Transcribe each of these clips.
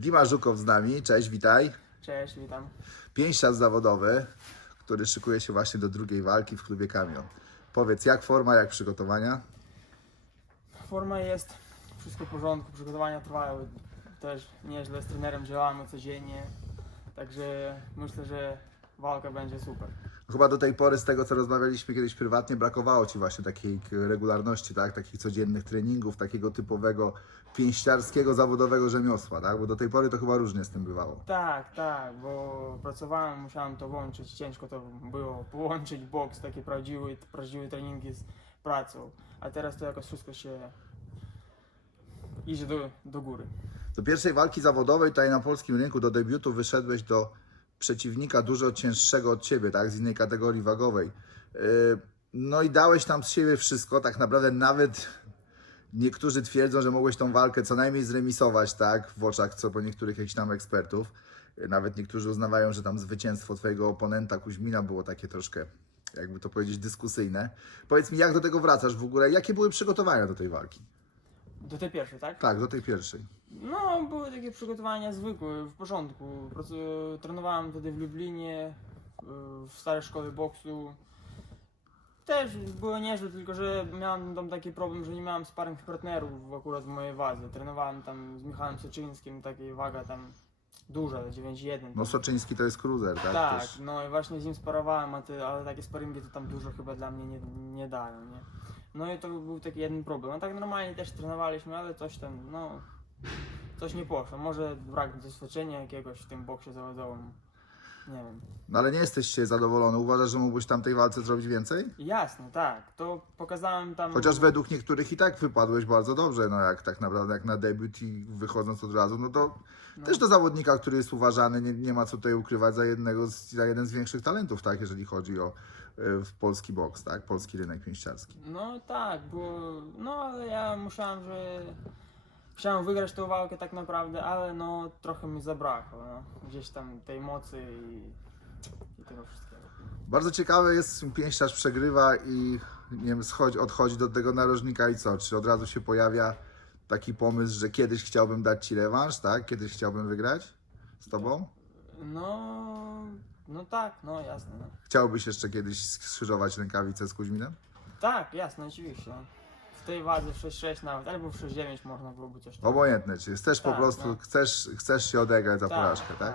Dima Żukow z nami, cześć, witaj. Cześć, witam. Pięściarz zawodowy, który szykuje się właśnie do drugiej walki w klubie Kamion. Powiedz, jak forma, jak przygotowania? Forma jest, wszystko w porządku, przygotowania trwają też nieźle, z trenerem działamy codziennie, także myślę, że walka będzie super. Chyba do tej pory, z tego co rozmawialiśmy kiedyś prywatnie, brakowało Ci właśnie takiej regularności, tak? takich codziennych treningów, takiego typowego pięściarskiego, zawodowego rzemiosła, tak? bo do tej pory to chyba różnie z tym bywało. Tak, tak, bo pracowałem, musiałem to łączyć, ciężko to było połączyć boks, takie prawdziwe, prawdziwe treningi z pracą, a teraz to jakoś wszystko się idzie do, do góry. Do pierwszej walki zawodowej tutaj na polskim rynku, do debiutu wyszedłeś do przeciwnika dużo cięższego od Ciebie, tak? Z innej kategorii wagowej. Yy, No i dałeś tam z siebie wszystko, tak naprawdę nawet niektórzy twierdzą, że mogłeś tą walkę co najmniej zremisować, tak? W oczach co po niektórych jakichś tam ekspertów. Yy, Nawet niektórzy uznawają, że tam zwycięstwo Twojego oponenta Kuźmina było takie troszkę, jakby to powiedzieć, dyskusyjne. Powiedz mi, jak do tego wracasz w ogóle? Jakie były przygotowania do tej walki? Do tej pierwszej, tak? Tak, do tej pierwszej. No, były takie przygotowania zwykłe, w porządku. Pracu- trenowałem wtedy w Lublinie, y, w starej szkole boksu. Też było nieźle, tylko że miałem tam taki problem, że nie miałem sparring partnerów akurat w mojej wadze. Trenowałem tam z Michałem Soczyńskim, takiej waga tam duża, 9,1. No Soczyński to jest cruiser, tak? Tak, Też. no i właśnie z nim sparowałem, a te, ale takie sparingi to tam dużo chyba dla mnie nie, nie dają, nie? No i to był taki jeden problem. No tak normalnie też trenowaliśmy, ale coś tam, no, coś nie poszło. Może brak doświadczenia jakiegoś w tym boksie zawodowym. Nie wiem. No ale nie jesteś się zadowolony. Uważasz, że mógłbyś tam tej walce zrobić więcej? Jasne, tak. To pokazałem tam. Chociaż według niektórych i tak wypadłeś bardzo dobrze, no jak tak naprawdę jak na debiut i wychodząc od razu, no to No. też do zawodnika, który jest uważany, nie, nie ma co tutaj ukrywać za jednego, z, za jeden z większych talentów, tak, jeżeli chodzi o y, w polski boks, tak, polski rynek pięściarski. No tak, bo. No ale ja musiałem, że. Chciałem wygrać tę walkę tak naprawdę, ale no trochę mi zabrakło. No. Gdzieś tam tej mocy i, i tego wszystkiego. Bardzo ciekawe jest, pięściarz przegrywa i nie wiem, schodzi, odchodzi do tego narożnika i co? Czy od razu się pojawia taki pomysł, że kiedyś chciałbym dać Ci rewanż, tak? Kiedyś chciałbym wygrać z Tobą? No, no tak, no jasne. No. Chciałbyś jeszcze kiedyś skrzyżować rękawice z Kuźminem? Tak, jasne, oczywiście. W tej wadze w 6,6 nawet, albo w 6,9 można byłoby coś. Obojętne, czy chcesz po Tak, prostu, no. chcesz, chcesz się odegrać za porażkę, tak?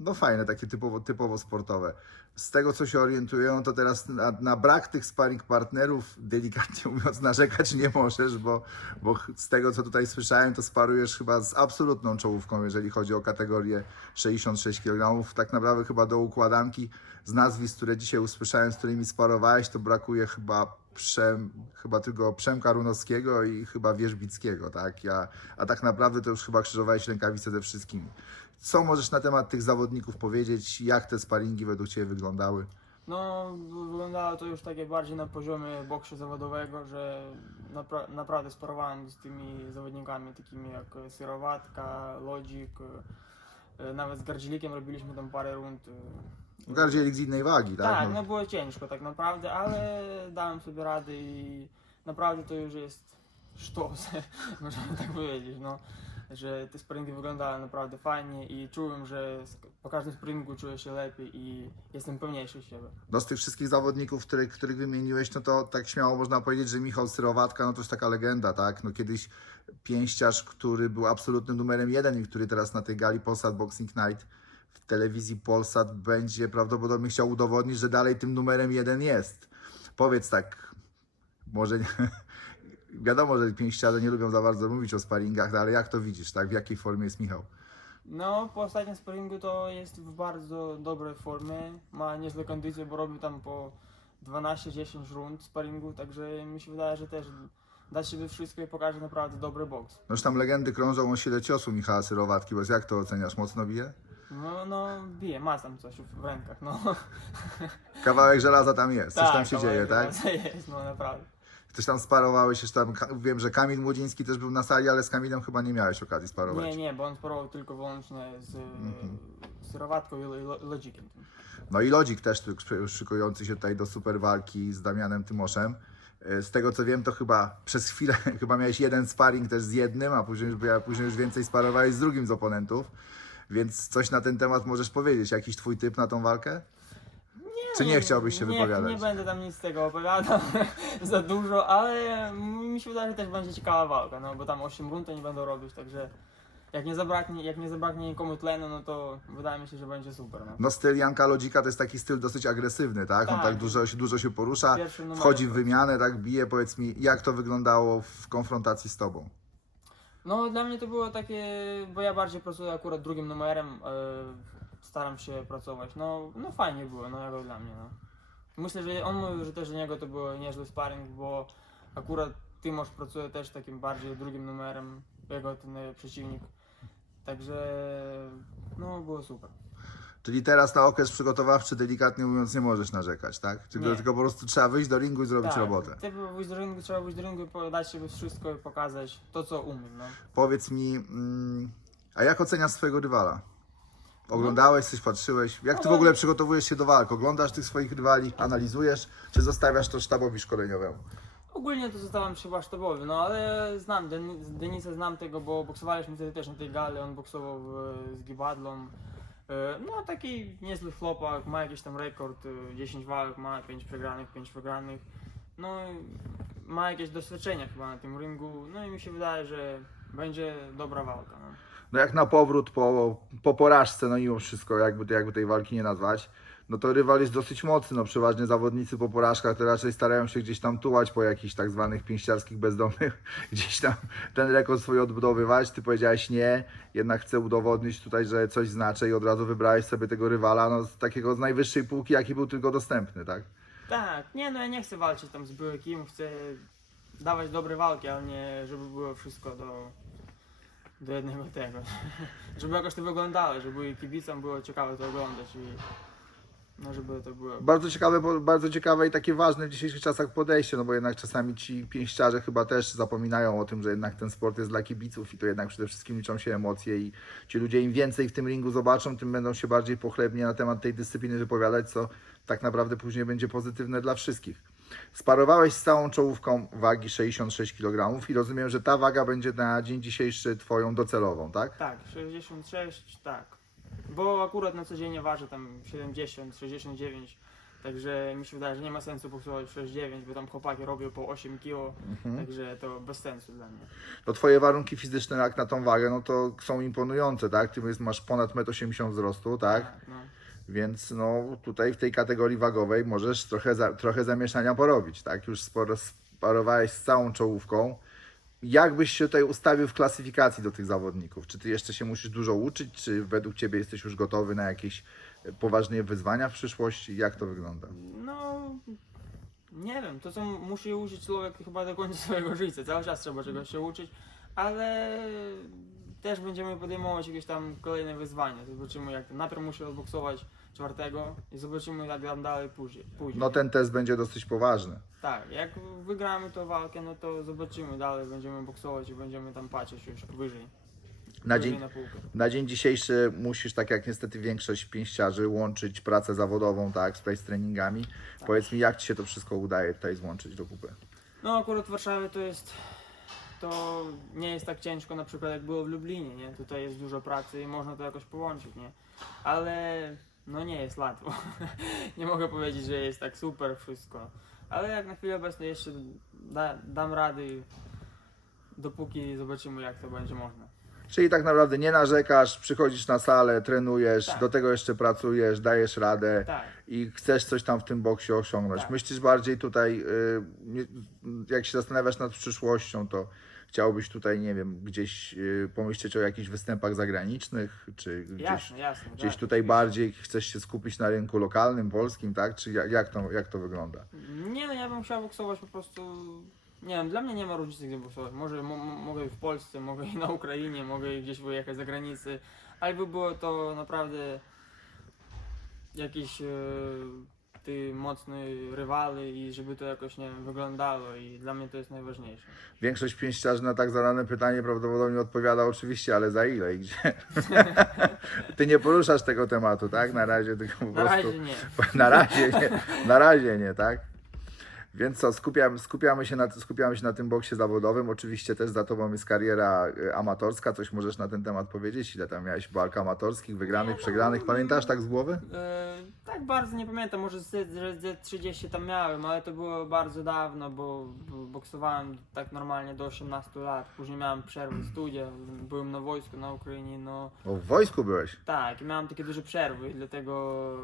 No fajne, takie typowo, typowo sportowe. Z tego co się orientuję, to teraz na, na brak tych sparring partnerów, delikatnie mówiąc, narzekać nie możesz, bo, bo ch- z tego co tutaj słyszałem, to sparujesz chyba z absolutną czołówką, jeżeli chodzi o kategorię 66 kg. Tak naprawdę chyba do układanki z nazwisk, które dzisiaj usłyszałem, z którymi sparowałeś, to brakuje chyba Przem, chyba tylko Przemka Runowskiego i chyba Wierzbickiego, tak? Ja, a tak naprawdę to już chyba krzyżowałeś rękawice ze wszystkimi. Co możesz na temat tych zawodników powiedzieć? Jak te sparingi według Ciebie wyglądały? No, wy- wyglądało to już takie bardziej na poziomie boksu zawodowego, że napra- naprawdę sparowałem z tymi zawodnikami takimi jak e, Syrowatka, Lodzik, e, e, nawet z Gardzilikiem robiliśmy tam parę rund. Gardzielik z innej wagi, tak? Tak, No, no było ciężko tak naprawdę, ale dałem sobie radę i naprawdę to już jest sztos, możemy tak powiedzieć, no. Że te sparingi wyglądały naprawdę fajnie i czułem, że po każdym sparingu czuję się lepiej i jestem pewniejszy siebie. no z tych wszystkich zawodników, których, których wymieniłeś, no to tak śmiało można powiedzieć, że Michał Syrowatka, no to jest taka legenda, tak? No kiedyś pięściarz, który był absolutnym numerem jeden i który teraz na tej gali Polsat Boxing Night w telewizji Polsat będzie prawdopodobnie chciał udowodnić, że dalej tym numerem jeden jest. Powiedz tak, może nie, wiadomo, że pięściarze nie lubią za bardzo mówić o sparingach, no ale jak to widzisz, tak? W jakiej formie jest Michał? No, po ostatnim sparingu to jest w bardzo dobrej formie. Ma niezłe kondycje, bo robił tam po 12-10 rund sparingu, także mi się wydaje, że też da z siebie wszystko i pokaże naprawdę dobry boks. No już tam legendy krążą o sile ciosu Michała Syrowatki, bo jak to oceniasz? Mocno bije? No, no, bije, ma tam coś w rękach, no. Kawałek żelaza tam jest, coś tam się kawałek dzieje, tak? żelaza Jest, no naprawdę. Ktoś tam sparowałeś, jeszcze tam, Ka- wiem, że Kamil Młodziński też był na sali, ale z Kamilem chyba nie miałeś okazji sparować. Nie, nie, bo on sparował tylko wyłącznie z Mhm. Syrowatką i lo- Lodzikiem. No i Lodzik też tu szykujący się tutaj do super walki z Damianem Tymoszem. E, Z tego co wiem, to chyba przez chwilę chyba miałeś jeden sparring też z jednym, a później już, a później już więcej sparowałeś z drugim z oponentów. Więc coś na ten temat możesz powiedzieć. Jakiś twój typ na tą walkę? Czy nie chciałbyś się nie, wypowiadać? Nie będę tam nic z tego opowiadał za dużo, ale mi się wydaje, że też będzie ciekawa walka, no bo tam 8 rund to nie będą robić, także jak nie zabraknie, jak nie zabraknie nikomu tlenu, no to wydaje mi się, że będzie super. No. No styl Janka Lodzika to jest taki styl dosyć agresywny, tak? On Tak. tak dużo, się- dużo się porusza, wchodzi w wymianę, tak bije. Powiedz mi, jak to wyglądało w konfrontacji z tobą? No dla mnie to było takie, bo ja bardziej pracuję akurat drugim numerem, e, staram się pracować, no, no fajnie było, no jako dla mnie, no. Myślę, że on mówił, że też dla niego to było niezły sparring, bo akurat Timosz pracuje też takim bardziej drugim numerem, jego ten e, przeciwnik, także no było super. Czyli teraz na okres przygotowawczy, delikatnie mówiąc, nie możesz narzekać, tak? Tylko, Nie. tylko po prostu trzeba wyjść do ringu i zrobić robotę. Trzeba wyjść do ringu, trzeba wyjść do ringu i po- dać sobie wszystko i pokazać to, co umiem, no. Powiedz mi, mm, a jak oceniasz swojego rywala? Oglądałeś, coś patrzyłeś? Jak ty w No, ogóle przygotowujesz się do walk? Oglądasz tych swoich rywali, analizujesz, czy zostawiasz to sztabowi szkoleniowemu? Ogólnie to zostałem chyba sztabowy, no ale znam Den- Denisa, znam tego, bo boksowaliśmy wtedy też na tej gali, on boksował e, z Gibadlą. E, No taki niezły chłopak, ma jakiś tam rekord, e, 10 walk, ma 5 przegranych, 5 przegranych. No ma jakieś doświadczenie chyba na tym ringu, no i mi się wydaje, że będzie dobra walka. No. No jak na powrót po, po porażce, no mimo wszystko, jakby, jakby tej walki nie nazwać, no to rywal jest dosyć mocny, no przeważnie zawodnicy po porażkach to raczej starają się gdzieś tam tułać po jakichś tak zwanych pięściarskich bezdomnych, gdzieś tam ten rekord swój odbudowywać, ty powiedziałeś nie, jednak chcę udowodnić tutaj, że coś znaczy i od razu wybrałeś sobie tego rywala, no z takiego z najwyższej półki, jaki był tylko dostępny, tak? Tak, nie no ja nie chcę walczyć tam z byle kim, chcę dawać dobre walki, ale nie żeby było wszystko do, do jednego tego. żeby jakoś to wyglądało, żeby kibicom było ciekawe to oglądać i no żeby to było. Bardzo ciekawe, bardzo ciekawe i takie ważne w dzisiejszych czasach podejście, no bo jednak czasami ci pięściarze chyba też zapominają o tym, że jednak ten sport jest dla kibiców i to jednak przede wszystkim liczą się emocje i ci ludzie im więcej w tym ringu zobaczą, tym będą się bardziej pochlebnie na temat tej dyscypliny wypowiadać, co tak naprawdę później będzie pozytywne dla wszystkich. Sparowałeś z całą czołówką wagi 66 kg i rozumiem, że ta waga będzie na dzień dzisiejszy twoją docelową, tak? Tak, 66, tak. Bo akurat na co dzień nie ważę tam 70, 69. Także mi się wydaje, że nie ma sensu boksować w 69, bo tam chłopaki robią po 8 kg, także to bez sensu dla mnie. to twoje warunki fizyczne jak na tą wagę, no to są imponujące, tak? Ty masz ponad 1,80 m wzrostu, tak? no. Więc no tutaj w tej kategorii wagowej możesz trochę, za, trochę zamieszania porobić, tak? Już sporo sparowałeś z całą czołówką. Jak byś się tutaj ustawił w klasyfikacji do tych zawodników? Czy ty jeszcze się musisz dużo uczyć, czy według ciebie jesteś już gotowy na jakieś e, poważne wyzwania w przyszłości? Jak to wygląda? No, nie wiem, to co musi uczyć człowiek chyba do końca swojego życia. Cały czas trzeba czegoś się uczyć, ale też będziemy podejmować jakieś tam kolejne wyzwania. Zobaczymy jak. Najpierw muszę odboksować czwartego i zobaczymy jak tam dalej pójdzie. pójdzie. No ten test będzie dosyć poważny. Tak, jak wygramy tę walkę, no to zobaczymy dalej, będziemy boksować i będziemy tam patrzeć już wyżej. Na dzień, na na dzień dzisiejszy musisz, tak jak niestety większość pięściarzy, łączyć pracę zawodową, tak, z z treningami. Powiedz mi, jak ci się to wszystko udaje tutaj złączyć do kupy? No akurat w Warszawie to jest, to nie jest tak ciężko na przykład jak było w Lublinie, nie? Tutaj jest dużo pracy i można to jakoś połączyć, nie? Ale no nie jest łatwo. nie mogę powiedzieć, że jest tak super wszystko. Ale jak na chwilę obecną jeszcze da, dam rady, dopóki zobaczymy jak to będzie można. Czyli tak naprawdę nie narzekasz, przychodzisz na salę, trenujesz, Tak. do tego jeszcze pracujesz, dajesz radę Tak. i chcesz coś tam w tym boksie osiągnąć. Tak. Myślisz bardziej tutaj, y, jak się zastanawiasz nad przyszłością, to chciałbyś tutaj, nie wiem, gdzieś y, pomyśleć o jakichś występach zagranicznych, czy gdzieś, Jasne, jasne. gdzieś tak, tutaj bardziej chcesz się skupić na rynku lokalnym, polskim, tak? Czy jak, jak, to, jak to wygląda? Nie, no ja bym chciał boksować po prostu. Nie wiem, dla mnie nie ma różnicy, gdzie boksować. Może mo, mo- mogę w Polsce, mogę i na Ukrainie, mogę i gdzieś wyjechać za granicę, ale by było to naprawdę jakiś e, ty mocny rywale i żeby to jakoś nie wiem, wyglądało i dla mnie to jest najważniejsze. Większość pięściarzy na tak zadane pytanie prawdopodobnie odpowiada oczywiście, ale za ile i gdzie? Ty nie poruszasz tego tematu, tak? Na razie tylko po Na prostu... razie nie. Na razie nie, na razie nie, tak? Więc co, skupiamy, skupiamy, się na, skupiamy się na tym boksie zawodowym. Oczywiście też za tobą jest kariera e, amatorska. Coś możesz na ten temat powiedzieć? Ile tam miałeś walk amatorskich, wygranych, przegranych? Pamiętasz tak z głowy? E, tak bardzo nie pamiętam, może z, z 30 tam miałem, ale to było bardzo dawno, bo, bo boksowałem tak normalnie do 18 lat. Później miałem przerwę, studia, byłem na wojsku na Ukrainie, no Bo w wojsku byłeś. tak, i miałem takie duże przerwy, i dlatego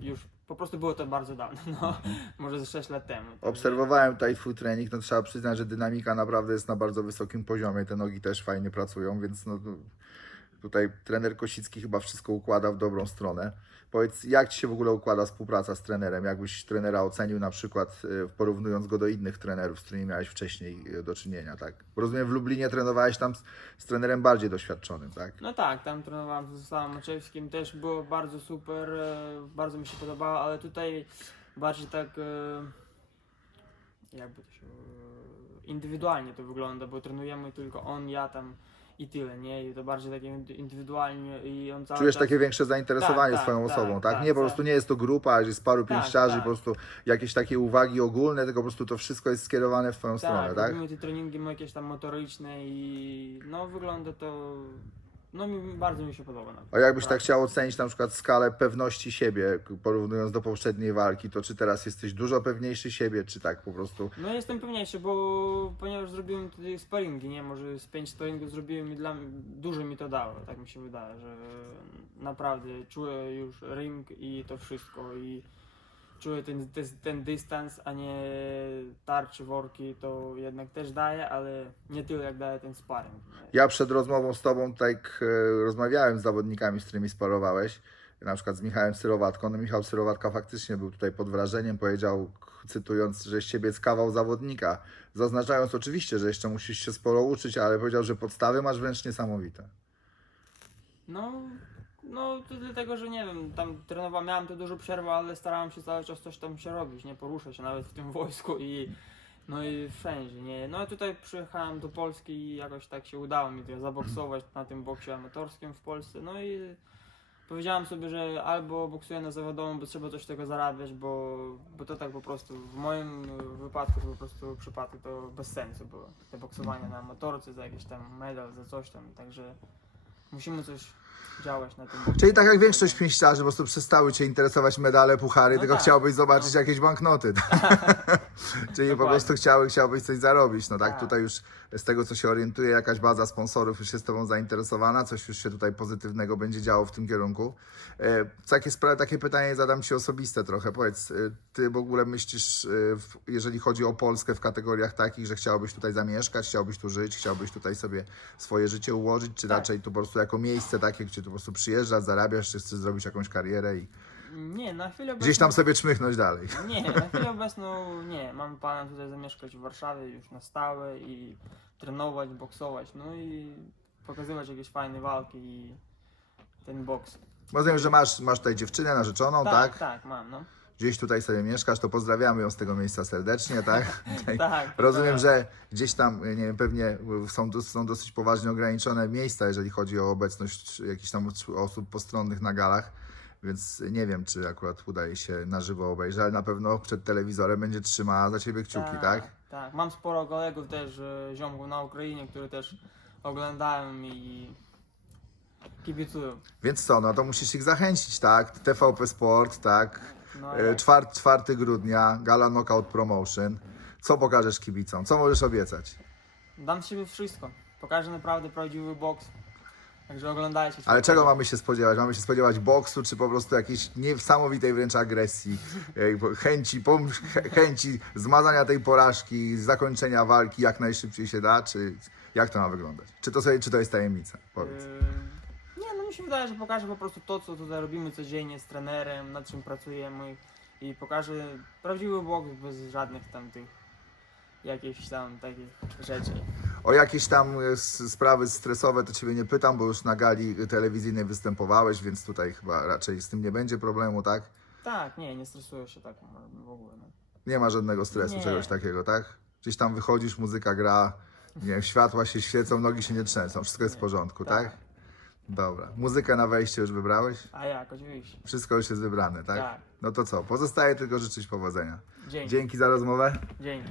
już po prostu było to bardzo dawno, no, może ze 6 lat temu. Obserwowałem tutaj twój trening, no trzeba przyznać, że dynamika naprawdę jest na bardzo wysokim poziomie, te nogi też fajnie pracują, więc no, tutaj trener Kosicki chyba wszystko układa w dobrą stronę. Powiedz, jak Ci się w ogóle układa współpraca z trenerem? Jakbyś trenera ocenił na przykład y, porównując go do innych trenerów, z którymi miałeś wcześniej y, do czynienia, tak? Rozumiem, w Lublinie trenowałeś tam z, z trenerem bardziej doświadczonym, tak? No tak, tam trenowałem z Zostałem Maczewskim, też było bardzo super, e, bardzo mi się podobało, ale tutaj bardziej tak jakby to się indywidualnie to wygląda, bo trenujemy tylko on, ja tam i tyle, nie? I to bardziej takie indy- indywidualnie i on cały Czujesz czas... takie większe zainteresowanie Tak, tak, swoją tak, osobą, tak? tak, nie, po tak. prostu nie jest to grupa, że jest paru Tak, pięściarzy, tak. po prostu jakieś takie uwagi ogólne, tylko po prostu to wszystko jest skierowane w Twoją stronę, Tak, tak? te treningi jakieś tam motoryczne i no wygląda to... No mi, bardzo mi się podoba. na- A jakbyś tak tak. chciał ocenić na przykład skalę pewności siebie, porównując do poprzedniej walki, to czy teraz jesteś dużo pewniejszy siebie, czy tak po prostu? No jestem pewniejszy, bo ponieważ zrobiłem tutaj sparingi, nie? Może z pięć sparingów zrobiłem i dla mnie, dużo mi to dało, tak mi się wydaje, że naprawdę czuję już ring i to wszystko i czuję ten, ten, dystans, a nie tarczy, worki, to jednak też daje, ale nie tyle jak daje ten sparring. Ja przed rozmową z Tobą tak e, rozmawiałem z zawodnikami, z którymi sparowałeś, na przykład z Michałem Syrowatką. No Michał Syrowatka faktycznie był tutaj pod wrażeniem, powiedział, cytując, że z Ciebie jest kawał zawodnika, zaznaczając oczywiście, że jeszcze musisz się sporo uczyć, ale powiedział, że podstawy masz wręcz niesamowite. No, no to dlatego, że nie wiem, tam trenowałem, miałem tu dużo przerwy, ale starałem się cały czas coś tam się robić, nie poruszać się nawet w tym wojsku i no i wszędzie, nie. No i tutaj przyjechałem do Polski i jakoś tak się udało mi to zaboksować na tym boksie amatorskim w Polsce, no i powiedziałem sobie, że albo boksuję na zawodową, bo trzeba coś z tego zarabiać, bo, bo to tak po prostu w moim wypadku po prostu przypadku to bez sensu było. Te boksowanie na amatorce za jakiś tam medal, za coś tam, także musimy coś działać na tym. Czyli tak jak większość pięściarzy, po prostu przestały Cię interesować medale, puchary, No tylko tak, chciałbyś zobaczyć no. jakieś banknoty. Czyli po Dokładnie. prostu chciały, chciałbyś coś zarobić. No tak, Tak. tutaj już z tego co się orientuję, jakaś baza sponsorów już jest Tobą zainteresowana, coś już się tutaj pozytywnego będzie działo w tym kierunku. E, Takie, spra- takie pytanie zadam Ci osobiste trochę. Powiedz, e, Ty w ogóle myślisz, e, w- jeżeli chodzi o Polskę w kategoriach takich, że chciałbyś tutaj zamieszkać, chciałbyś tu żyć, chciałbyś tutaj sobie swoje życie ułożyć, czy Tak. raczej tu po prostu jako miejsce takie, gdzie tu po prostu przyjeżdżasz, zarabiasz, czy chcesz zrobić jakąś karierę i Nie, na chwilę obecną... gdzieś tam sobie czmychnąć dalej? Nie, na chwilę obecną nie. Mam plany tutaj zamieszkać w Warszawie już na stałe i trenować, boksować, no i pokazywać jakieś fajne walki i ten boks. Rozumiem, że masz, masz tutaj dziewczynę narzeczoną, tak? tak, tak, mam, no. Gdzieś tutaj sobie mieszkasz, to pozdrawiamy ją z tego miejsca serdecznie, tak? Tak. Rozumiem, tak. że gdzieś tam, nie wiem, pewnie są, są dosyć poważnie ograniczone miejsca, jeżeli chodzi o obecność jakichś tam osób postronnych na galach, więc nie wiem, czy akurat udaje się na żywo obejrzeć, ale na pewno przed telewizorem będzie trzymała za ciebie kciuki, tak? Tak, mam sporo kolegów też, e, ziomków na Ukrainie, którzy też oglądają i kibicują. Więc co, no to musisz ich zachęcić, tak? TVP Sport, tak? No, E, jak- 4, 4 grudnia, Gala Knockout Promotion. Co pokażesz kibicom? Co możesz obiecać? Dam z siebie wszystko. Pokażę naprawdę prawdziwy boks. Także oglądajcie. Ale czego mamy się spodziewać? Mamy się spodziewać boksu, czy po prostu jakiejś niesamowitej wręcz agresji, e, chęci, chęci zmazania tej porażki, zakończenia walki jak najszybciej się da, czy jak to ma wyglądać? Czy to, sobie, czy to jest tajemnica? Powiedz. Mi się wydaje, że pokażę po prostu to, co tutaj robimy codziennie z trenerem, nad czym pracujemy i pokażę prawdziwy boks bez żadnych tam tych jakichś tam takich rzeczy. O jakieś tam e, sprawy stresowe to Ciebie nie pytam, bo już na gali telewizyjnej występowałeś, więc tutaj chyba raczej z tym nie będzie problemu, tak? Tak, nie, nie stresuję się tak w ogóle. No. Nie ma żadnego stresu, Nie. czegoś takiego, tak? Gdzieś tam wychodzisz, muzyka gra, nie światła się świecą, nogi się nie trzęsą, wszystko jest w Nie. porządku, Tak. tak? Dobra. Muzykę na wejście już wybrałeś? A jak, oczywiście. Wszystko już jest wybrane, tak? Tak. No to co? Pozostaje tylko życzyć powodzenia. Dzięki. Dzięki za rozmowę. Dzięki.